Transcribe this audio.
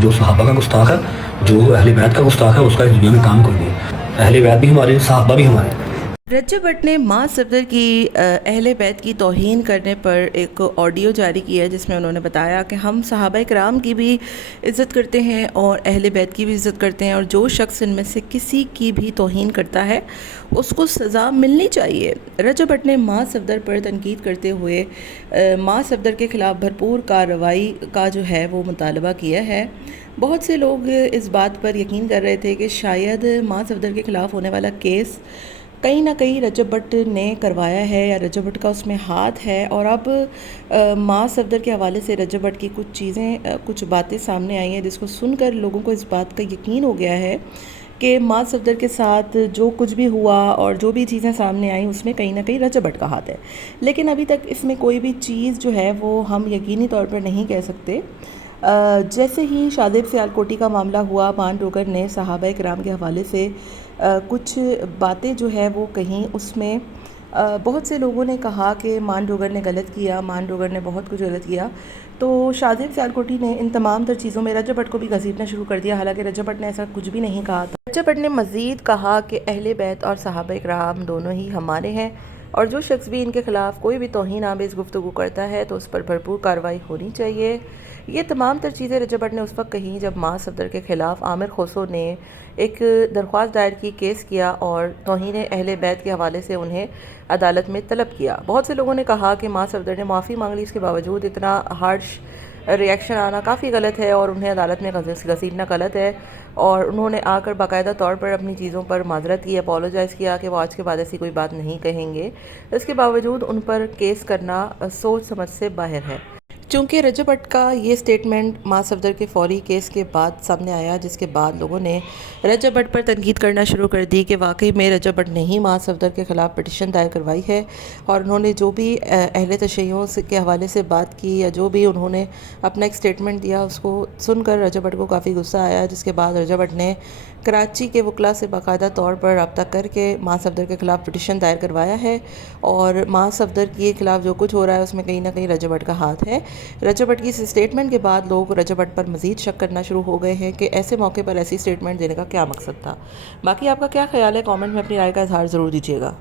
کہ جو صحابہ کا گستاخ ہے، جو اہل بیت کا گستاخ ہے، اس کا اس دنیا میں کام کر دیا۔ اہل بیت بھی ہمارے، صحابہ بھی ہمارے۔ رجب بٹ نے ماں صفدر کی اہل بیت کی توہین کرنے پر ایک آڈیو جاری کیا ہے، جس میں انہوں نے بتایا کہ ہم صحابہ کرام کی بھی عزت کرتے ہیں اور اہل بیت کی بھی عزت کرتے ہیں، اور جو شخص ان میں سے کسی کی بھی توہین کرتا ہے اس کو سزا ملنی چاہیے۔ رجب بٹ نے ماں صفدر پر تنقید کرتے ہوئے ماں صفدر کے خلاف بھرپور کارروائی کا جو ہے وہ مطالبہ کیا ہے۔ بہت سے لوگ اس بات پر یقین کر رہے تھے کہ شاید ماں صفدر کے خلاف ہونے والا کیس کہیں نہ کہیں رجب بٹ نے کروایا ہے یا رجب بٹ کا اس میں ہاتھ ہے، اور اب ماں صفدر کے حوالے سے رجب بٹ کی کچھ باتیں سامنے آئی ہیں، جس کو سن کر لوگوں کو اس بات کا یقین ہو گیا ہے کہ ماں صفدر کے ساتھ جو کچھ بھی ہوا اور جو بھی چیزیں سامنے آئیں اس میں کہیں نہ کہیں رجب بٹ کا ہاتھ ہے۔ لیکن ابھی تک اس میں کوئی بھی چیز جو ہے وہ ہم یقینی طور پر نہیں کہہ سکتے۔ جیسے ہی شادب سیالکوٹی کا معاملہ ہوا، مان ڈوگر نے صحابہ کرام کے حوالے سے کچھ باتیں جو ہے وہ کہیں، اس میں بہت سے لوگوں نے کہا کہ مان ڈوگر نے غلط کیا، مان ڈوگر نے بہت کچھ غلط کیا، تو شادب سیالکوٹی نے ان تمام تر چیزوں میں رجب بٹ کو بھی گھسیٹنا شروع کر دیا، حالانکہ رجب بٹ نے ایسا کچھ بھی نہیں کہا تھا۔ رجب بٹ نے مزید کہا کہ اہل بیت اور صحابہ کرام دونوں ہی ہمارے ہیں، اور جو شخص بھی ان کے خلاف کوئی بھی توہین آمیز گفتگو کرتا ہے تو اس پر بھرپور کارروائی ہونی چاہیے۔ یہ تمام تر چیزیں رجب بٹ نے اس وقت کہیں جب ماں صفدر کے خلاف عامر خسرو نے ایک درخواست دائر کی، کیس کیا اور توہین اہل بیت کے حوالے سے انہیں عدالت میں طلب کیا۔ بہت سے لوگوں نے کہا کہ ماں صفدر نے معافی مانگ لی، اس کے باوجود اتنا ہارش ریئیکشن آنا کافی غلط ہے اور انہیں عدالت میں گھسیٹنا غلط ہے، اور انہوں نے آ کر باقاعدہ طور پر اپنی چیزوں پر معذرت کی، اپولوجائز کیا کہ وہ آج کے بعد ایسی کوئی بات نہیں کہیں گے۔ اس کے باوجود ان پر کیس کرنا سوچ سمجھ سے باہر ہے۔ چونکہ رجب بٹ کا یہ سٹیٹمنٹ ماں صفدر کے فوری کیس کے بعد سامنے آیا، جس کے بعد لوگوں نے رجب بٹ پر تنقید کرنا شروع کر دی کہ واقعی میں رجب بٹ نے ہی ماں صفدر کے خلاف پٹیشن دائر کروائی ہے، اور انہوں نے جو بھی اہل تشیعوں کے حوالے سے بات کی یا جو بھی انہوں نے اپنا ایک سٹیٹمنٹ دیا، اس کو سن کر رجب بٹ کو کافی غصہ آیا، جس کے بعد رجب بٹ نے کراچی کے وکلاء سے باقاعدہ طور پر رابطہ کر کے ماں صفدر کے خلاف پٹیشن دائر کروایا ہے، اور ماں صفدر کے خلاف جو کچھ ہو رہا ہے اس میں کہیں نہ کہیں رجب بٹ کا ہاتھ ہے۔ رجب بٹ کی اس سٹیٹمنٹ کے بعد لوگ رجب بٹ پر مزید شک کرنا شروع ہو گئے ہیں کہ ایسے موقع پر ایسی سٹیٹمنٹ دینے کا کیا مقصد تھا۔ باقی آپ کا کیا خیال ہے؟ کامنٹ میں اپنی رائے کا اظہار ضرور دیجیے گا۔